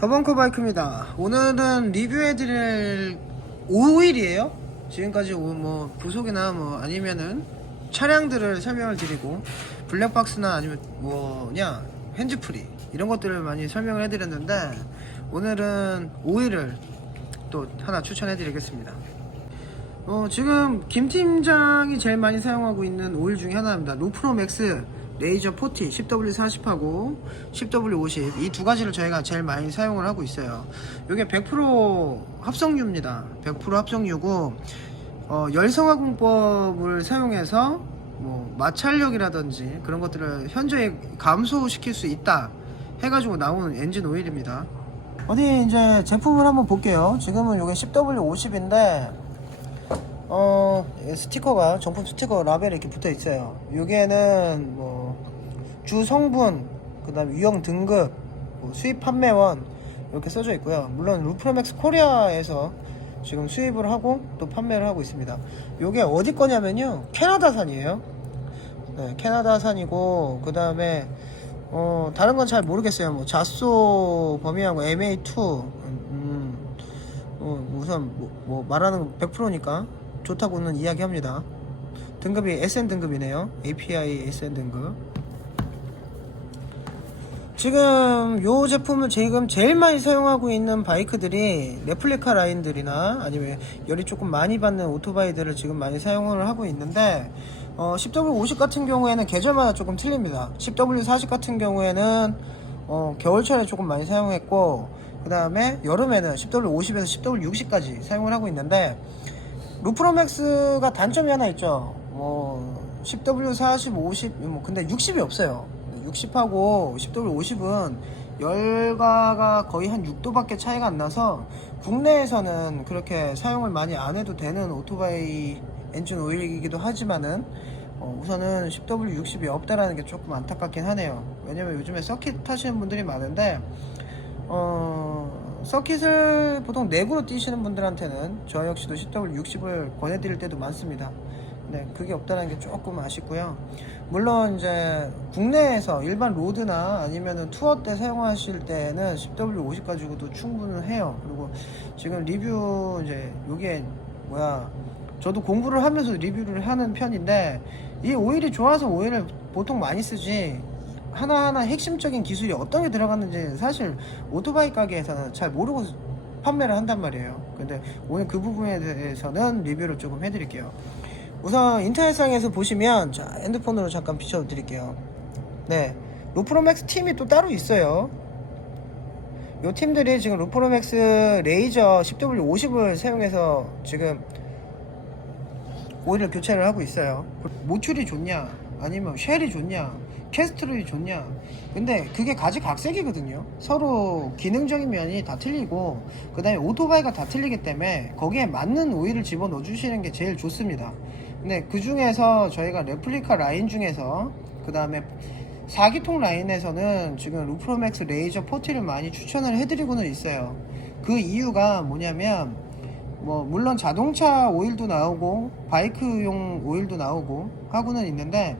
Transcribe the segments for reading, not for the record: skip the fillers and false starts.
더벙커 바이크입니다. 오늘은 리뷰해드릴 오일이에요. 지금까지 뭐 부속이나 뭐 아니면은 차량들을 설명을 드리고 블랙박스나 아니면 뭐냐 핸즈프리 이런 것들을 많이 설명을 해드렸는데 오늘은 오일을 또 하나 추천해드리겠습니다. 지금 김 팀장이 제일 많이 사용하고 있는 오일 중에 하나입니다. 로프로맥스 레이저 40, 10W40하고 10W50 이 두 가지를 저희가 제일 많이 사용을 하고 있어요. 이게 100% 합성유입니다. 100% 합성유고 열성화공법을 사용해서 뭐 마찰력이라든지 그런 것들을 현저히 감소시킬 수 있다 해가지고 나오는 엔진 오일입니다. 어디 이제 제품을 한번 볼게요. 지금은 이게 10W50인데 스티커가 정품 스티커 라벨이 이렇게 붙어 있어요. 여기에는 뭐 주 성분, 그 다음 유형 등급, 뭐 수입 판매원 이렇게 써져 있고요. 물론 루프로맥스 코리아에서 지금 수입을 하고 또 판매를 하고 있습니다. 요게 어디 거냐면요, 캐나다산이에요. 네, 캐나다산이고 그 다음에 다른 건 잘 모르겠어요. 뭐 자소 범위하고 MA2 우선 뭐 말하는 100%니까 좋다고는 이야기합니다. 등급이 SN 등급이네요. API SN 등급. 지금 요 제품을 지금 제일 많이 사용하고 있는 바이크들이 레플리카 라인들이나 아니면 열이 조금 많이 받는 오토바이들을 지금 많이 사용을 하고 있는데 10W50 같은 경우에는 계절마다 조금 틀립니다. 10W40 같은 경우에는 겨울철에 조금 많이 사용했고 그 다음에 여름에는 10W50에서 10W60까지 사용을 하고 있는데 루프로맥스가 단점이 하나 있죠. 10W40, 50, 근데 60이 없어요. 60하고 10W50은 열가가 거의 한 6도밖에 차이가 안 나서 국내에서는 그렇게 사용을 많이 안 해도 되는 오토바이 엔진 오일이기도 하지만은 우선은 10W60이 없다라는 게 조금 안타깝긴 하네요. 왜냐면 요즘에 서킷 타시는 분들이 많은데 서킷을 보통 내구로 뛰시는 분들한테는 저 역시도 10W60을 권해드릴 때도 많습니다. 네, 그게 없다는 게 조금 아쉽고요. 물론 이제 국내에서 일반 로드나 아니면은 투어 때 사용하실 때는 10W50 가지고도 충분해요. 그리고 지금 리뷰 이제 요게 저도 공부를 하면서 리뷰를 하는 편인데 이 오일이 좋아서 오일을 보통 많이 쓰지 하나하나 핵심적인 기술이 어떤 게 들어갔는지 사실 오토바이 가게에서는 잘 모르고 판매를 한단 말이에요. 근데 오늘 그 부분에 대해서는 리뷰를 조금 해드릴게요. 우선 인터넷상에서 보시면 자, 핸드폰으로 잠깐 비춰 드릴게요. 네, 루프로맥스 팀이 또 따로 있어요. 요 팀들이 지금 루프로맥스 레이저 10W50을 사용해서 지금 오일을 교체를 하고 있어요. 모출이 좋냐 아니면 쉘이 좋냐 캐스트롤이 좋냐, 근데 그게 가지각색이거든요. 서로 기능적인 면이 다 틀리고 그 다음에 오토바이가 다 틀리기 때문에 거기에 맞는 오일을 집어넣어 주시는 게 제일 좋습니다. 근데 그 중에서 저희가 레플리카 라인 중에서 그 다음에 4기통 라인에서는 지금 루프로맥스 레이저 40를 많이 추천을 해드리고는 있어요. 그 이유가 뭐냐면 물론 자동차 오일도 나오고 바이크용 오일도 나오고 하고는 있는데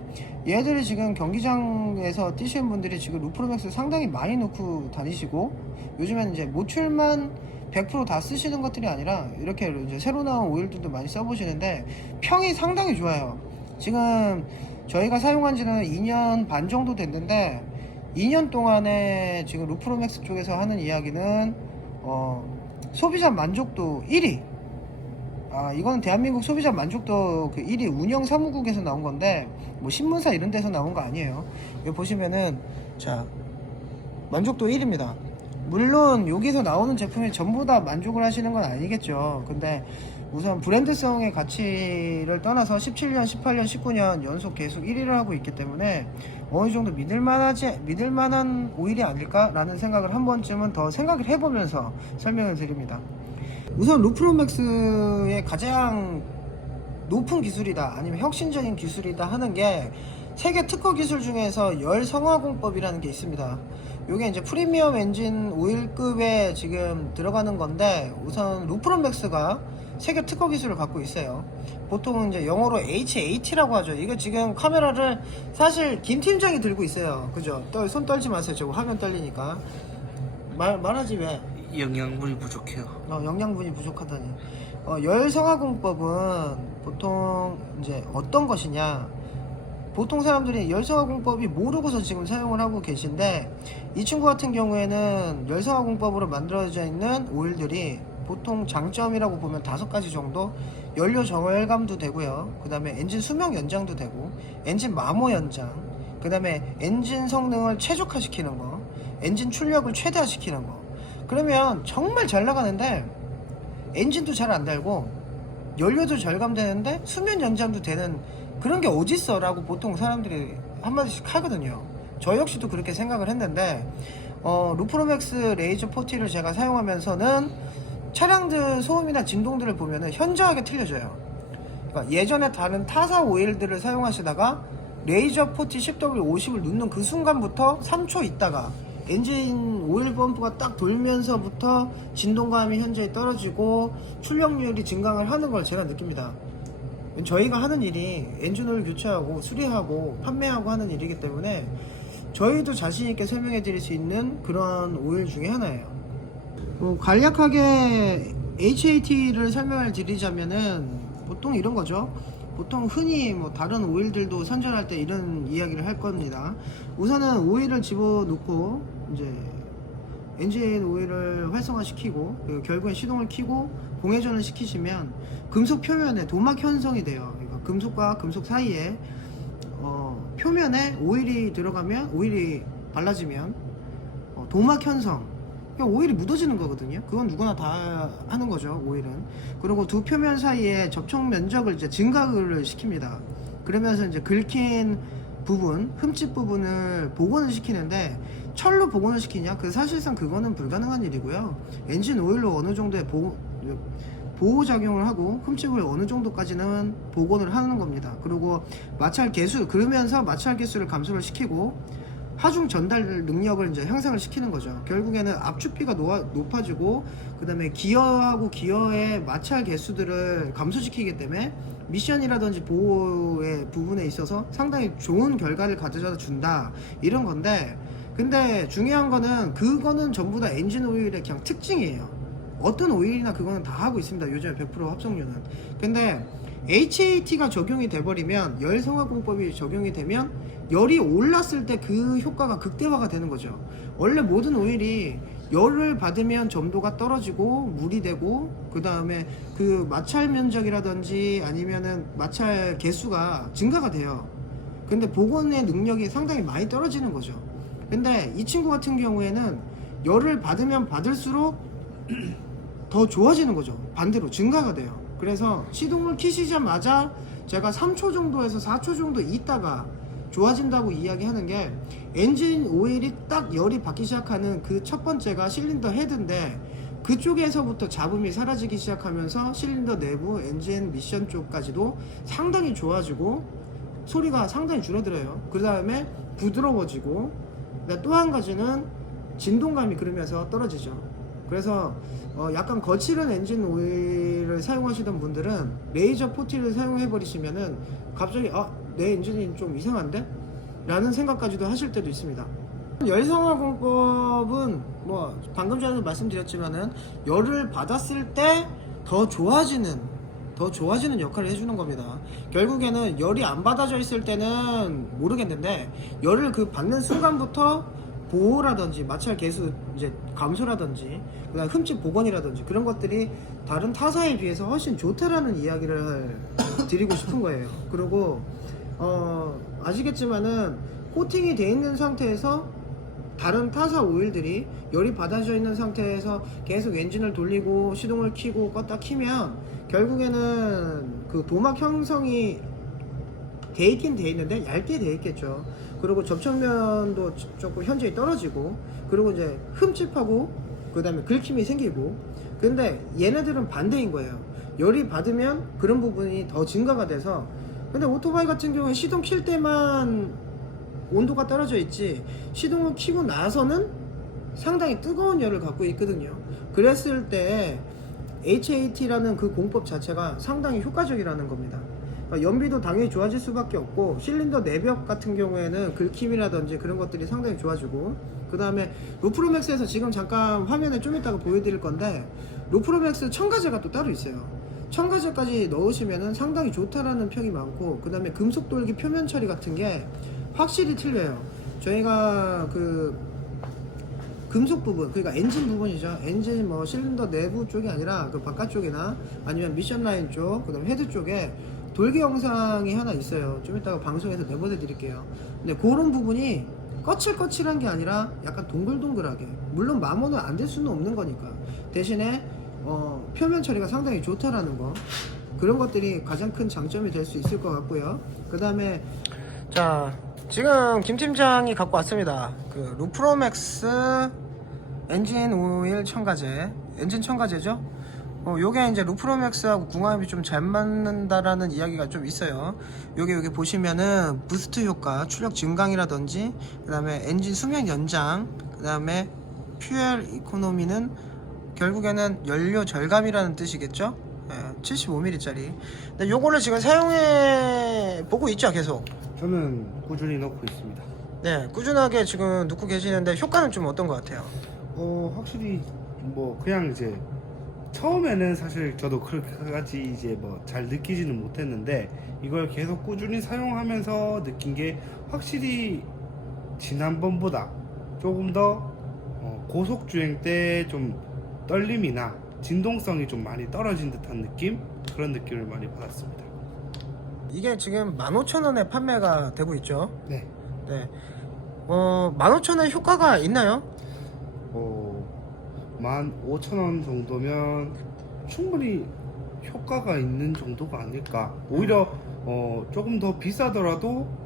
얘들이 지금 경기장에서 뛰시는 분들이 지금 루프로맥스 상당히 많이 넣고 다니시고 요즘에는 이제 모출만 100% 다 쓰시는 것들이 아니라 이렇게 이제 새로 나온 오일들도 많이 써보시는데 평이 상당히 좋아요. 지금 저희가 사용한 지는 2년 반 정도 됐는데 2년 동안에 지금 루프로맥스 쪽에서 하는 이야기는 소비자 만족도 1위. 이거는 대한민국 소비자 만족도 그 1위 운영 사무국에서 나온 건데 신문사 이런 데서 나온 거 아니에요. 여기 보시면은 자, 만족도 1위입니다. 물론 여기서 나오는 제품이 전부 다 만족을 하시는 건 아니겠죠. 근데 우선 브랜드성의 가치를 떠나서 17년, 18년, 19년 연속 계속 1위를 하고 있기 때문에 어느 정도 믿을만한 오일이 아닐까라는 생각을 한 번쯤은 더 생각을 해보면서 설명을 드립니다. 우선 루프로맥스의 가장 높은 기술이다 아니면 혁신적인 기술이다 하는 게 세계 특허 기술 중에서 열성화공법이라는 게 있습니다. 이게 이제 프리미엄 엔진 오일급에 지금 들어가는 건데 우선 루프로맥스가 세계 특허 기술을 갖고 있어요. 보통 이제 영어로 HAT라고 하죠. 이거 지금 카메라를 사실 김 팀장이 들고 있어요. 그죠? 손 떨지 마세요. 저거 화면 떨리니까. 말하지 왜? 영양분이 부족해요. 영양분이 부족하다니. 열성화공법은 보통 이제 어떤 것이냐? 보통 사람들이 열성화공법이 모르고서 지금 사용을 하고 계신데, 이 친구 같은 경우에는 열성화공법으로 만들어져 있는 오일들이 보통 장점이라고 보면 5가지 정도. 연료 정월감도 되고요, 그 다음에 엔진 수명 연장도 되고, 엔진 마모 연장, 그 다음에 엔진 성능을 최적화시키는 거, 엔진 출력을 최대화시키는 거. 그러면 정말 잘 나가는데 엔진도 잘 안 달고 연료도 절감되는데 수면 연장도 되는 그런 게 어딨어 라고 보통 사람들이 한마디씩 하거든요. 저 역시도 그렇게 생각을 했는데, 루프로맥스 레이저 40를 제가 사용하면서는 차량들 소음이나 진동들을 보면은 현저하게 틀려져요. 그러니까 예전에 다른 타사 오일들을 사용하시다가 레이저 40 10W50을 누는 그 순간부터 3초 있다가 엔진 오일 펌프가 딱 돌면서부터 진동감이 현저히 떨어지고 출력률이 증강을 하는 걸 제가 느낍니다. 저희가 하는 일이 엔진오일 교체하고 수리하고 판매하고 하는 일이기 때문에 저희도 자신있게 설명해 드릴 수 있는 그런 오일 중에 하나예요. 간략하게 HAT를 설명을 드리자면은 보통 이런 거죠. 보통 흔히 다른 오일들도 선전할 때 이런 이야기를 할 겁니다. 우선은 오일을 집어넣고 이제 엔진 오일을 활성화시키고 결국엔 시동을 켜고 공회전을 시키시면 금속 표면에 도막 현성이 돼요. 그러니까 금속과 금속 사이에 표면에 오일이 들어가면, 오일이 발라지면 도막 현성, 오일이 묻어지는 거거든요. 그건 누구나 다 하는 거죠, 오일은. 그리고 두 표면 사이에 접촉 면적을 이제 증가를 시킵니다. 그러면서 이제 긁힌 부분, 흠집 부분을 복원을 시키는데, 철로 복원을 시키냐? 사실상 그거는 불가능한 일이고요. 엔진 오일로 어느 정도의 보호작용을 하고 흠집을 어느 정도까지는 복원을 하는 겁니다. 그리고 마찰 개수, 그러면서 마찰 개수를 감소를 시키고 하중 전달 능력을 이제 향상을 시키는 거죠. 결국에는 압축비가 높아지고, 그 다음에 기어하고 기어의 마찰 개수들을 감소시키기 때문에 미션이라든지 보호의 부분에 있어서 상당히 좋은 결과를 가져다 준다, 이런 건데, 근데 중요한 거는 그거는 전부 다 엔진 오일의 그냥 특징이에요. 어떤 오일이나 그거는 다 하고 있습니다, 요즘에 100% 합성료는. 근데 HAT가 적용이 돼버리면, 열성화공법이 적용이 되면 열이 올랐을 때 그 효과가 극대화가 되는 거죠. 원래 모든 오일이 열을 받으면 점도가 떨어지고 물이 되고, 그 다음에 그 마찰 면적이라든지 아니면은 마찰 개수가 증가가 돼요. 근데 복원의 능력이 상당히 많이 떨어지는 거죠. 근데 이 친구 같은 경우에는 열을 받으면 받을수록 더 좋아지는 거죠. 반대로 증가가 돼요. 그래서 시동을 켜시자마자 제가 3초 정도에서 4초 정도 있다가 좋아진다고 이야기하는 게, 엔진 오일이 딱 열이 받기 시작하는 그 첫 번째가 실린더 헤드인데, 그쪽에서부터 잡음이 사라지기 시작하면서 실린더 내부 엔진 미션 쪽까지도 상당히 좋아지고 소리가 상당히 줄어들어요. 그 다음에 부드러워지고, 또 한 가지는 진동감이 그러면서 떨어지죠. 그래서 약간 거칠은 엔진 오일을 사용하시던 분들은 레이저 40를 사용해 버리시면은 갑자기 내 엔진이 좀 이상한데? 라는 생각까지도 하실 때도 있습니다. 열성화공법은 방금 전에도 말씀드렸지만은 열을 받았을 때 더 좋아지는 역할을 해주는 겁니다. 결국에는 열이 안 받아져 있을 때는 모르겠는데, 열을 받는 순간부터 보호라든지 마찰 개수 이제 감소라든지, 그다음 흠집 복원이라든지 그런 것들이 다른 타사에 비해서 훨씬 좋다라는 이야기를 드리고 싶은 거예요. 그리고 아시겠지만은 코팅이 돼 있는 상태에서 다른 타사 오일들이 열이 받아져 있는 상태에서 계속 엔진을 돌리고 시동을 켜고 껐다 키면 결국에는 그 도막 형성이 돼 있긴 돼 있는데 얇게 돼 있겠죠. 그리고 접촉면도 조금 현저히 떨어지고, 그리고 이제 흠집하고 그 다음에 긁힘이 생기고. 근데 얘네들은 반대인 거예요. 열이 받으면 그런 부분이 더 증가가 돼서. 근데 오토바이 같은 경우에 시동 킬 때만 온도가 떨어져 있지, 시동을 켜고 나서는 상당히 뜨거운 열을 갖고 있거든요. 그랬을 때 HAT라는 그 공법 자체가 상당히 효과적이라는 겁니다. 연비도 당연히 좋아질 수밖에 없고, 실린더 내벽 같은 경우에는 긁힘이라든지 그런 것들이 상당히 좋아지고, 그 다음에 루프로맥스에서 지금 잠깐 화면에 좀 이따가 보여드릴 건데, 루프로맥스 첨가제가 또 따로 있어요. 첨가제까지 넣으시면은 상당히 좋다라는 평이 많고, 그 다음에 금속 돌기 표면 처리 같은 게 확실히 틀려요. 저희가 그 금속 부분, 그러니까 엔진 부분이죠. 엔진 뭐 실린더 내부 쪽이 아니라 그 바깥쪽이나 아니면 미션 라인 쪽, 그 다음에 헤드 쪽에 돌기 영상이 하나 있어요. 좀 이따가 방송에서 내보내 드릴게요. 근데 그런 부분이 거칠거칠한 게 아니라 약간 동글동글하게, 물론 마모는 안 될 수는 없는 거니까, 대신에 표면 처리가 상당히 좋다라는 거, 그런 것들이 가장 큰 장점이 될 수 있을 것 같고요. 그 다음에 자, 지금 김 팀장이 갖고 왔습니다. 그 루프로맥스 엔진 오일 첨가제, 엔진 첨가제죠. 요게 이제 루프로맥스하고 궁합이 좀 잘 맞는다라는 이야기가 좀 있어요. 요게 보시면은 부스트 효과, 출력 증강이라든지, 그 다음에 엔진 수명 연장, 그 다음에 퓨엘 이코노미는 결국에는 연료 절감이라는 뜻이겠죠. 75ml짜리. 근데 요거를 지금 사용해 보고 있죠, 계속. 저는 꾸준히 넣고 있습니다. 네, 꾸준하게 지금 넣고 계시는데 효과는 좀 어떤 것 같아요? 확실히 뭐 그냥 이제 처음에는 사실 저도 그렇게까지 이제 뭐 잘 느끼지는 못했는데, 이걸 계속 꾸준히 사용하면서 느낀 게 확실히 지난번보다 조금 더 고속 주행 때 좀 떨림이나 진동성이 좀 많이 떨어진 듯한 느낌, 그런 느낌을 많이 받았습니다. 이게 지금 15,000원에 판매가 되고 있죠. 네. 네. 15,000원에 효과가 있나요? 15,000원 정도면 충분히 효과가 있는 정도가 아닐까. 오히려 조금 더 비싸더라도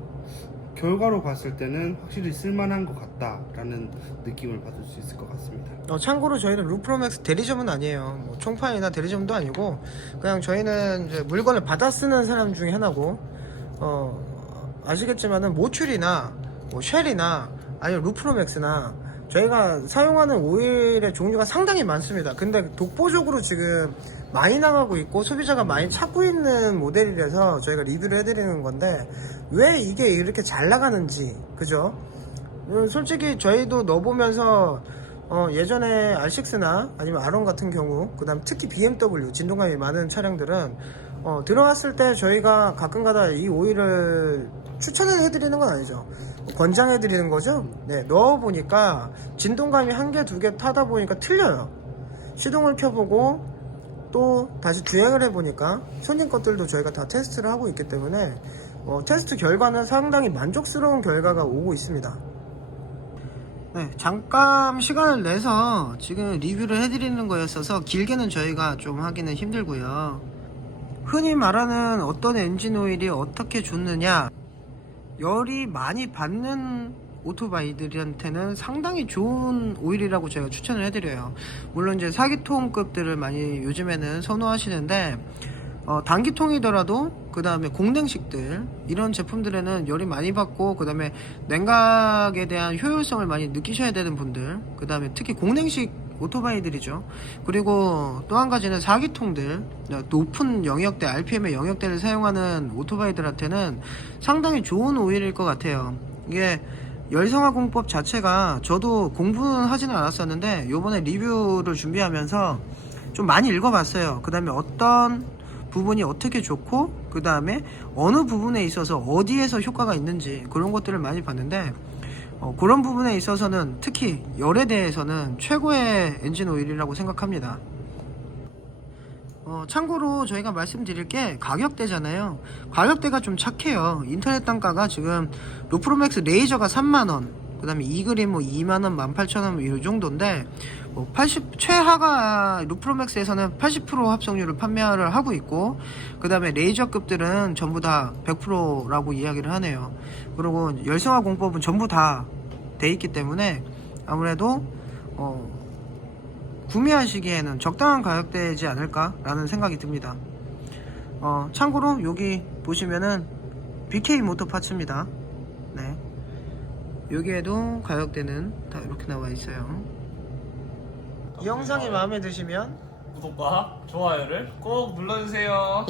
결과로 봤을 때는 확실히 쓸만한 것 같다라는 느낌을 받을 수 있을 것 같습니다. 참고로 저희는 루프로맥스 대리점은 아니에요. 뭐 총판이나 대리점도 아니고, 그냥 저희는 이제 물건을 받아 쓰는 사람 중에 하나고, 아시겠지만은 모출이나 뭐 쉘이나 아니면 루프로맥스나 저희가 사용하는 오일의 종류가 상당히 많습니다. 근데 독보적으로 지금 많이 나가고 있고 소비자가 많이 찾고 있는 모델이라서 저희가 리뷰를 해드리는 건데, 왜 이게 이렇게 잘 나가는지, 그죠? 솔직히 저희도 넣어보면서 예전에 R6나 아니면 R1 같은 경우, 그 다음 특히 BMW 진동감이 많은 차량들은 들어왔을 때 저희가 가끔가다 이 오일을 추천을 해드리는 건 아니죠. 권장해 드리는 거죠. 네, 넣어보니까 진동감이 한 개, 두 개 타다 보니까 틀려요. 시동을 켜보고 또 다시 주행을 해보니까 손님 것들도 저희가 다 테스트를 하고 있기 때문에 테스트 결과는 상당히 만족스러운 결과가 오고 있습니다. 네, 잠깐 시간을 내서 지금 리뷰를 해드리는 거였어서 길게는 저희가 좀 하기는 힘들고요. 흔히 말하는 어떤 엔진 오일이 어떻게 좋느냐, 열이 많이 받는 오토바이들한테는 상당히 좋은 오일이라고 제가 추천을 해드려요. 물론 이제 4기통급들을 많이 요즘에는 선호하시는데, 단기통이더라도 그 다음에 공냉식들, 이런 제품들에는 열이 많이 받고, 그 다음에 냉각에 대한 효율성을 많이 느끼셔야 되는 분들, 그 다음에 특히 공냉식 오토바이들이죠. 그리고 또 한 가지는 4기통들, 높은 영역대, RPM의 영역대를 사용하는 오토바이들한테는 상당히 좋은 오일일 것 같아요. 이게 열성화 공법 자체가 저도 공부는 하지는 않았었는데, 요번에 리뷰를 준비하면서 좀 많이 읽어봤어요. 그 다음에 어떤 부분이 어떻게 좋고, 그 다음에 어느 부분에 있어서 어디에서 효과가 있는지, 그런 것들을 많이 봤는데, 그런 부분에 있어서는 특히 열에 대해서는 최고의 엔진 오일이라고 생각합니다. 참고로 저희가 말씀드릴 게 가격대잖아요. 가격대가 좀 착해요. 인터넷 단가가 지금 루프로맥스 레이저가 3만원, 그 다음에 이그린 뭐 2만원, 18,000원 이 정도인데, 80, 최하가 루프로맥스에서는 80% 합성률을 판매를 하고 있고, 그 다음에 레이저급들은 전부 다 100%라고 이야기를 하네요. 그리고 열성화 공법은 전부 다 돼 있기 때문에 아무래도 구매하시기에는 적당한 가격대이지 않을까 라는 생각이 듭니다. 참고로 여기 보시면은 BK 모터 파츠입니다. 네, 여기에도 가격대는 다 이렇게 나와 있어요. 이 영상이 마음에 드시면 구독과 좋아요를 꼭 눌러주세요.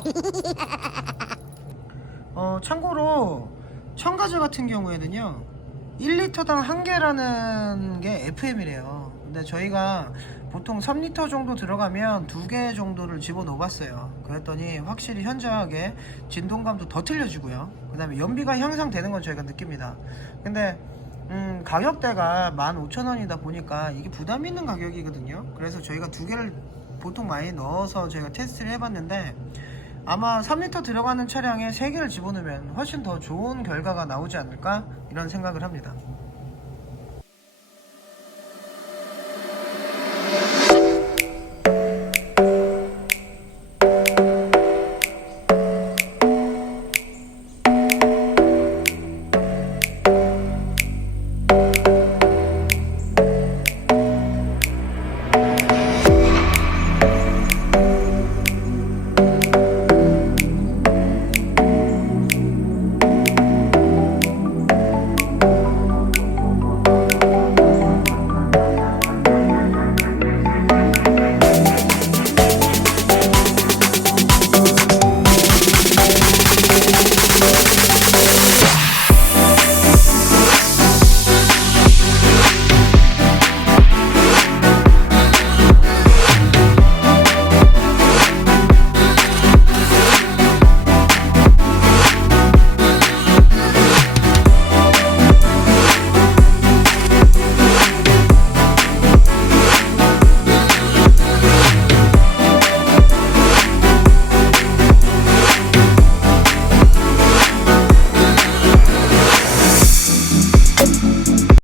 참고로 첨가제 같은 경우에는요, 1리터당 한 개라는 게 FM이래요. 근데 저희가 보통 3리터 정도 들어가면 2개 정도를 집어넣어 봤어요. 그랬더니 확실히 현저하게 진동감도 더 틀려지고요. 그 다음에 연비가 향상되는 건 저희가 느낍니다. 근데 가격대가 15,000원이다 보니까 이게 부담 있는 가격이거든요. 그래서 저희가 2개를 보통 많이 넣어서 저희가 테스트를 해봤는데, 아마 3리터 들어가는 차량에 3개를 집어넣으면 훨씬 더 좋은 결과가 나오지 않을까 이런 생각을 합니다.